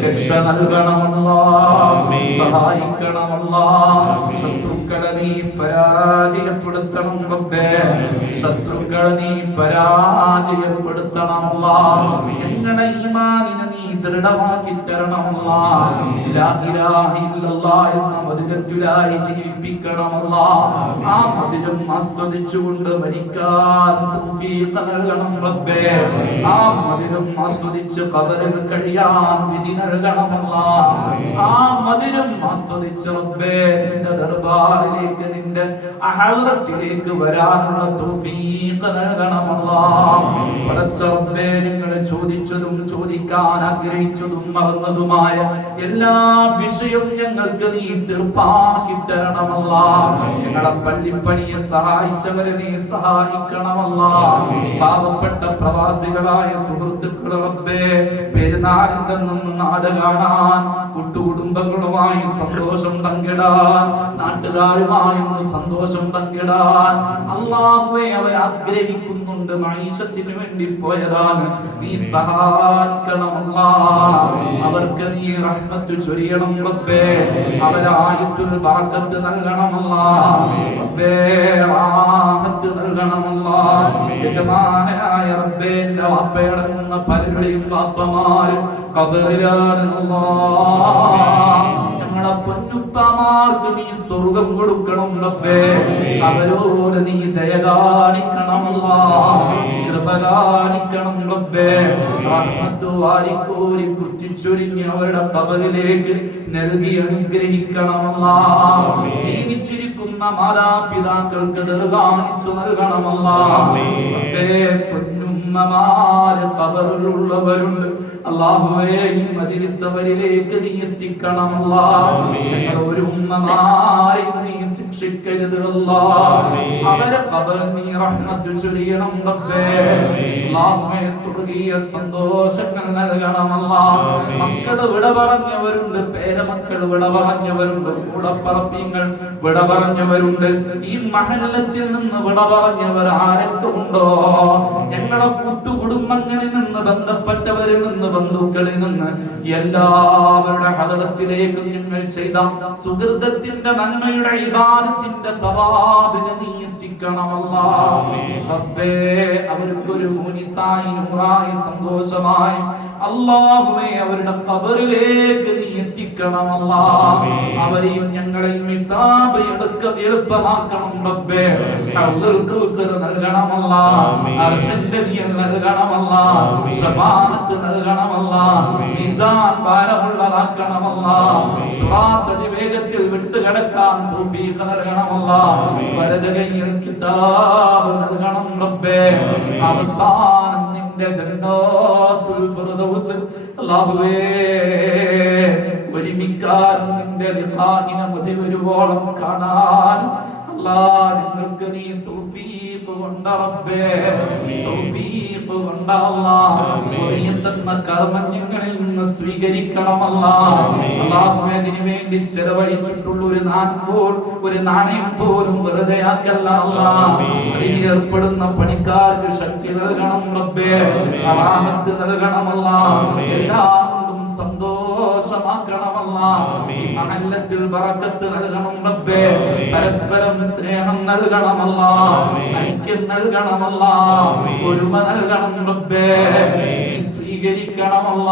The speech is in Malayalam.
രക്ഷ നൽകണമല്ല സഹായിക്കണമല്ല ശത്രുക്കളെ നീ പരാജയപ്പെടുത്തണം റബ്ബേ. ശത്രുക്കളെ നീ പരാജയപ്പെടുത്തണമല്ല ഞങ്ങളെ ഈമാനിനെ ദൃഢമാക്കി തരണമല്ല. എന്ന മധുരത്തിലായി ജീവിപ്പിക്കണമല്ല. ആ മധുരം ആസ്വദിച്ചുകൊണ്ട് മരിക്കാൻ നൽകണം റബ്ബേ. ആ മധുരം ആസ്വദിച്ച് കബറിൽ കഴിയാൻ വിധി നൽകണമല്ല. ആ മധുരം ആസ്വദിച്ച് റബ്ബേ നിന്റെ ദർബാറിലേക്ക് നിന്റെ അഹറത്തിലേക്ക് വരാനുള്ള തൗഫീഖ് നൽകണമല്ല. പടച്ച റബ്ബേ നിങ്ങൾ ചോദിച്ചതും ചോദിക്കാൻ ആഗ്രഹിച്ചതും മറന്നതുമായ എല്ലാ വിഷയവും ഞങ്ങൾക്ക് നീ തീർപ്പാക്കി തരണമല്ല. ഞങ്ങളെ പള്ളിപ്പണിയെ സഹായിച്ചവരെ നീ സഹായിക്കണമല്ല. പാവപ്പെട്ട പ്രവാസികളായ സുഹൃത്തുക്കളെ റബ്ബേ പെരുന്നാളിന്റെ നിന്ന് നാട് കാണാൻ കുട്ടുകുടുംബങ്ങളുമായി സന്തോഷം പങ്കിടാൻ നാട്ടുകാരുമായി സന്തോഷം പങ്കിടാൻ അള്ളാഹുവെ അവർ ആഗ്രഹിക്കുന്നുണ്ട്. മൈഷത്തിന് വേണ്ടി പോയതാണ്. നീ സഹായിക്കണമല്ല. അവർക്ക് നീ റഹ്മത്ത് ചൊരിയണം റബ്ബേ. അവരെ ആയുസ്സിൽ ബറക്കത്ത് നൽകണമല്ല. റബ്ബേ റാഹത്ത് നൽകണമല്ല. യജമാനായ റബ്ബേ എന്റെ വാപ്പയടങ്ങുന്ന പലരുടെയും വാപ്പമാരും കബറിലാണ്. ഞങ്ങളെ പൊന്നുപ്പമാർക്ക് നീ സ്വർഗം കൊടുക്കണം റബ്ബേ. അവരോട് നീ ദയ കാണിക്കണമല്ല കാണിക്കണം റബ്ബേ. റഹ്മത്ത് വാരിക്കോരി കുത്തിച്ചൊരിഞ്ഞ് അവരുടെ കബറിലേക്ക് നൽകി അനുഗ്രഹിക്കണമല്ല. ജീവിച്ചിരിക്കുന്ന മാതാപിതാക്കൾക്ക് ദീർഘായുസ്സ് നൽകണമല്ല. റബ്ബേ പൊന്നുമ്മമാര് കബറിലുള്ളവരുണ്ട്. അള്ളാഹുവേ ഈ മജ്ലിസ് അവരിലേക്ക് നീ എത്തിക്കണമല്ല ഞങ്ങൾ ഒരു ഉമ്മമാരെയും നീ ശിക്ഷിക്കരുത്. അല്ലാ അവരെ ഖബർ നീ റഹ്മത്ത് ചൊരിയണം റബ്ബേ. അല്ലാഹുവേ സ്വർഗീയ സന്തോഷങ്ങൾ നൽകണമല്ല മക്കൾ വിട പറഞ്ഞവരുണ്ട് പേരമക്കൾ വിട പറഞ്ഞവരുണ്ട് കൂടപ്പറപ്പിങ്ങൾ വിട പറഞ്ഞവരുണ്ട്. ഈ മഹല്ലത്തിൽ നിന്ന് വിട പറഞ്ഞവർ ആരൊക്കെ ഉണ്ടോ? ഞങ്ങളെ കൂട്ടുകുടുംബങ്ങളിൽ നിന്ന് ബന്ധപ്പെട്ടവരിൽ നിന്ന് ബന്ധുക്കളിൽ നിന്ന് എല്ലാവരുടെ ഹദറത്തിലേക്കും നിങ്ങൾ ചെയ്ത സുഹൃതത്തിന്റെ നന്മയുടെ ഇതാരത്തിന്റെ തവാബിനെ നീ എത്തിക്കണമല്ല നൂറായി സന്തോഷമായി അള്ളാഹുവേ അവരുടെ കബറിലേക്ക് നീ എത്തിക്കണമല്ല അവരെയും ഞങ്ങളെയും ഹിസാബ് എടുക്ക എളുപ്പമാക്കണം റബ്ബേ ഹൗദുൽ കൗസർ നൽകണമല്ല അർശന്റെ നീൽ നൽകണമല്ല ഷഫാഅത്ത് നൽകണമല്ല മീസാൻ ഭാരമുള്ളതാക്കണമല്ല സിറാത്ത് അതിവേഗത്തിൽ വിട്ടുകിടക്കാൻ തൗഫീഖ് നൽകണമല്ല വലത് കൈയിൽ കിതാബ് നൽകണം റബ്ബേ അവസാനം നിന്റെ ജന്നാത്തുൽ ഫിർദൗസ്. അല്ലാഹുവേ ഒരുമിക്കാനും നിന്റെ ലിഖാനിനെ മതി വരുവോളം കാണാൻ അല്ലാ നിങ്ങൾക്ക് നീ തൗഫീഖ് കൊണ്ട റബ്ബേ. തൗഫീഖ് കൊണ്ട അല്ലാ. ഒഴിഞ്ഞു തന്ന കർമ്മം ഞങ്ങളിൽ നിന്ന് സ്വീകരിക്കണമല്ല. അല്ലാഹുവേ അതിനു വേണ്ടി ചെലവഴിച്ചിട്ടുള്ള ഒരു നാണം ഒരു നാണയം പോലും വെറുതെ ആക്കല്ല അല്ലാ. അതിൽ ഏർപ്പെടുന്ന പണിക്കാർക്ക് ശക്തി നൽകണം റബ്ബേ. അറാമത്ത് നൽകണം എല്ലാം കൊണ്ടും സന്തോഷമാക്കണമല്ല മഹല്ലത്തിൽ ബറക്കത്ത് നൽകണം റബ്ബേ. പരസ്പരം സ്നേഹം നൽകണമല്ല. ഐക്യം നൽകണമല്ല. ഒരുമ നൽകണം റബ്ബേ. സ്വീകരിക്കണമല്ല.